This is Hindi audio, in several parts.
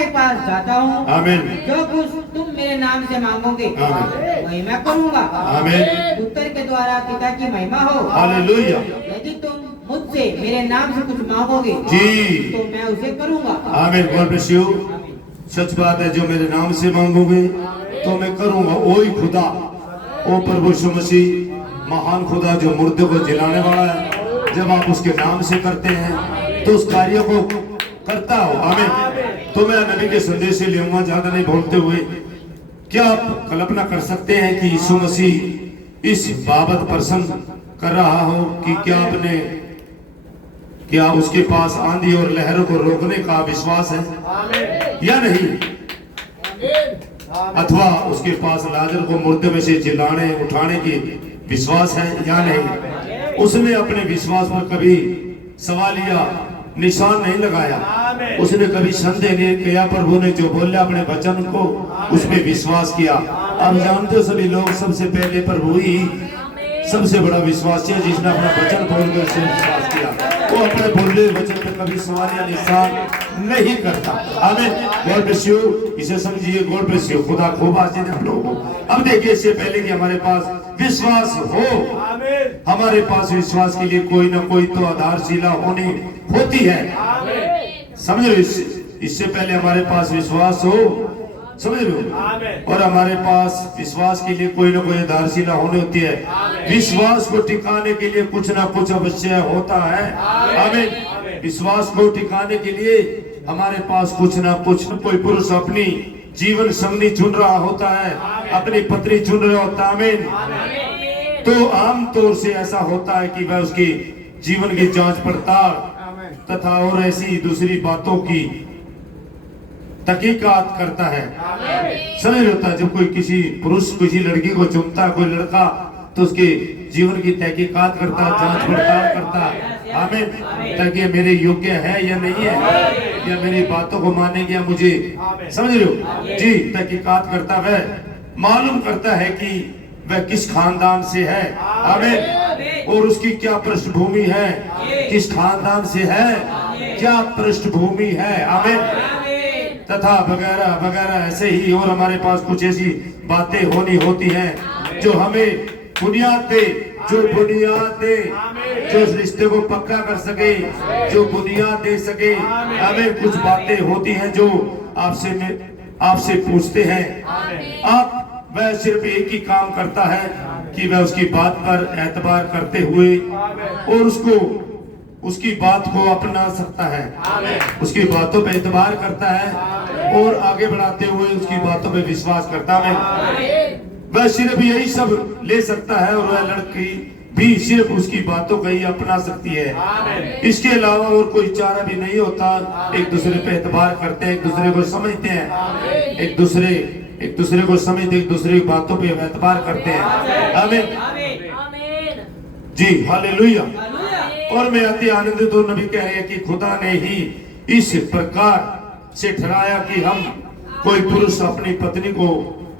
के पास जाता हूँ। आमीन। जो कुछ तुम मेरे नाम से मांगोगे आमीन। वही मैं करूँगा। आमीन। उत्तर के द्वारा पिता की महिमा हो। हालेलुया। यदि तुम मुझसे मेरे नाम से कुछ मांगोगे जी तो मैं उसे करूँगा। आमीन। God bless you. सच बात है, जो मेरे नाम से मांगोगे तो मैं करूंगा। वही खुदा, ओ प्रभु यीशु मसीह, महान खुदा जो मुर्दे को जिलाने वाला है, जब आप उसके नाम से करते हैं तो उस कार्य को करता हो। आमीन। तो मैं नबी के संदेश से लेऊंगा, ज्यादा नहीं बोलते हुए। क्या आप कल्पना कर सकते हैं कि यीशु मसीह इस बाबत प्रसन्न कर रहा हो कि क्या उसके पास आंधी और लहरों को रोकने का विश्वास है या नहीं, अथवा उसके पास लाजर को मुर्दे में से जिलाने उठाने की विश्वास है या नहीं। उसने अपने विश्वास पर कभी सवाल या निशान नहीं लगाया। उसने कभी संदेह नहीं किया। प्रभु ने जो बोला अपने वचन को, उसमें विश्वास किया। आप जानते हो सभी लोग, सबसे पहले प्रभु ही सबसे बड़ा विश्वासी है, जिसने अपना वचन बोलकर उससे विश्वास किया। वो अपने बोले वचन पे कभी सवाल या निशान नहीं करता। आमीन। God bless you. इसे समझिए। God bless you. खुदा खूब आशीष दे आप लोगों को। अब देखिए, इससे पहले कि हमारे पास विश्वास हो, हमारे पास विश्वास के लिए कोई ना कोई तो आधारशिला होनी होती है। समझ रहे हो? इससे पहले हमारे पास विश्वास हो, समझ रहे हो, और हमारे पास विश्वास के लिए कोई ना कोई आधारशिला होनी होती है। विश्वास को टिकाने के लिए कुछ ना कुछ अवश्य होता है। आमीन। विश्वास को टिकाने के लिए हमारे पास कुछ ना कुछ, कोई पुरुष अपनी जीवन संगनी चुन रहा होता है, अपनी पत्नी चुन रहा होता है। आमीन। तो आमतौर से ऐसा होता है कि वह उसकी जीवन की जांच पड़ताल तथा और ऐसी दूसरी बातों की तहकीकात करता है। समझ होता है, जब कोई किसी पुरुष किसी लड़की को चुनता है, कोई लड़का, तो उसके जीवन की तहकीकात करता है, जांच पड़ताल करता है। आमीन। ताकि मेरे योग्य है या नहीं है, या मेरी बातों को मानेंगे या मुझे, समझ रहे हो जी, तहकीकात करता है, मालूम करता है कि वह किस खानदान से है। आमीन। और उसकी क्या पृष्ठभूमि है, किस खानदान से है, क्या पृष्ठभूमि है। आमीन। तथा वगैरह वगैरह ऐसे ही। और हमारे पास कुछ ऐसी बातें होनी होती हैं जो हमें बुनियाद दे, जो इस रिश्ते को पक्का कर सके, जो बुनियाद दे सके। हमें कुछ बातें होती हैं जो आपसे पूछते हैं। आप वह सिर्फ एक ही काम करता है कि वह उसकी बात पर एतबार करते हुए और उसकी बात को अपना सकता है, उसकी बातों पे एतबार करता है और आगे बढ़ाते हुए उसकी बातों पे विश्वास करता है। वह सिर्फ यही सब ले सकता है और वह लड़की भी सिर्फ उसकी बातों को ही अपना सकती है। इसके अलावा और कोई चारा भी नहीं होता। एक दूसरे पे एतबार करते हैं, एक दूसरे को समझते हैं, एक दूसरे को समझते, एक दूसरे की बातों पे एतबार करते हैं। आमीन जी। हालेलुया। और मैं अति आनंदित हूँ, नबी कह रहे हैं कि खुदा ने ही इस प्रकार से ठहराया कि हम, कोई पुरुष अपनी पत्नी को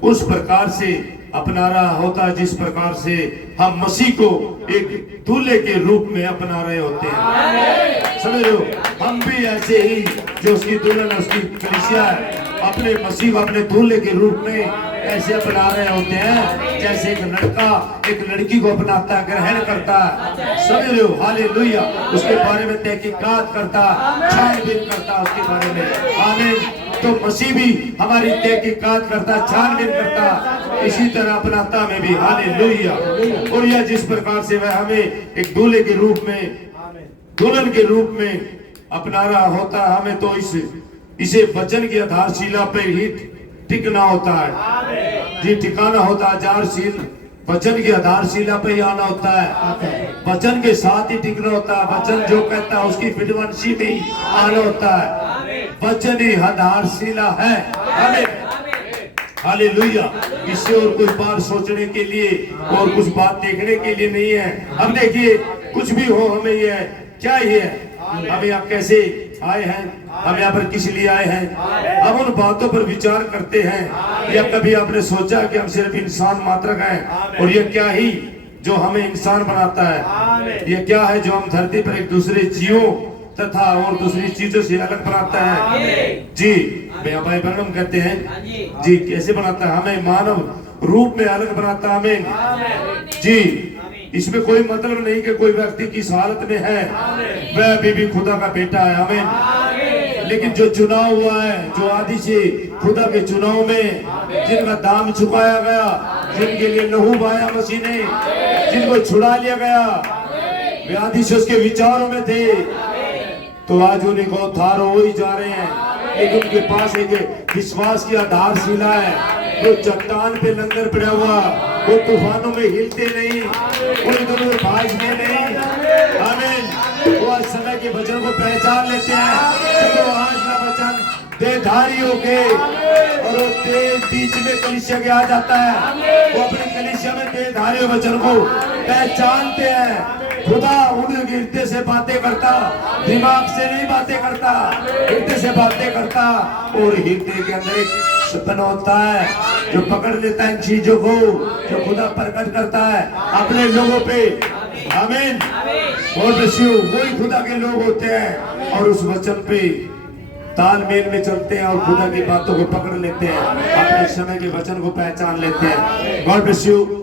उस प्रकार से अपना रहा होता है जिस प्रकार से हम मसीह को एक दूल्हे के रूप में अपना रहे होते हैं। समझ रहे हो? हम भी ऐसे ही, जो उसकी दुल्हन, उसकी कलीसिया है, अपने मसीह को अपने दूल्हे के रूप में ऐसे अपना रहे होते हैं जैसे एक लड़का एक लड़की को अपनाता है, ग्रहण करता है। समझ रहे हो? हालेलुया। उसके बारे में तहकीकात करता, छानबीन करता उसके बारे में। आमीन। तो मसीह भी हमारी तहकीकात करता, छानबीन करता, इसी तरह अपनाता हमें भी। हालेलुया। और यह जिस प्रकार से वह हमें एक दूल्हे के रूप में, दुल्हन के रूप में अपना रहा होता है, हमें तो इसे वचन की आधारशिला पे ही टिकना होता है जी, टिकाना होता है। आधारशील वचन की आधारशिला पे ही आना होता है, वचन के साथ ही टिकना होता है। वचन जो कहता है उसकी विद्वांसी में ही आना होता है। वचन ही आधारशिला है। हालेलुया। इससे और कोई बात सोचने के लिए और कुछ बात देखने के लिए नहीं है। अब देखिए, कुछ भी हो, हमें ये क्या ही है, हम यहाँ कैसे आए हैं, हम यहाँ पर किस लिए आए हैं, हम उन बातों पर विचार करते हैं। या कभी आपने सोचा कि हम सिर्फ इंसान मात्र हैं और ये क्या ही जो हमें इंसान बनाता है, ये क्या है जो हम धरती पर एक दूसरे जीवों तथा और दूसरी चीजों से अलग बनाता है जी। भाई ब्रह्म कहते हैं हाँ जी जी कैसे बनाता है, हमें मानव रूप में अलग बनाता है। आमीन जी। इसमें कोई मतलब नहीं कि कोई व्यक्ति किस हालत में है, वह अभी भी खुदा का बेटा है। आमीन। लेकिन जो चुनाव हुआ है, जो आदि से खुदा के चुनाव में जिनका दाम चुकाया गया, जिनके लिए लहू बहाया मसीह ने, जिनको छुड़ा लिया गया, वे आदि से उसके विचारों में थे, तो आज उन्हीं को उद्धार हो ही जा रहे हैं। लेकिन उनके पास एक विश्वास की आधारशिला है, वो चट्टान पे लंगर पड़ा हुआ, वो तूफानों में हिलते नहीं, वो इधर उधर भागते नहीं। आमीन। वो आज समय के वचन को पहचान लेते हैं, जो आज का वचन देहधारी होके और वो तेज बीच में कलीसिया के आ जाता है, वो अपने कलीसिया में देहधारी वचन को पहचानते हैं। खुदा उन हृदय से बातें करता, दिमाग से नहीं बातें करता, हृदय से बातें करता, और हृदय के अंदर एक सपना होता है जो पकड़ लेता है इन चीजों को, जो खुदा प्रकट करता है अपने लोगों पे। आमीन। और वही खुदा के लोग होते हैं और उस वचन पे तालमेल में चलते हैं और खुदा की बातों को पकड़ लेते हैं, अपने समय के वचन को पहचान लेते हैं। God bless you.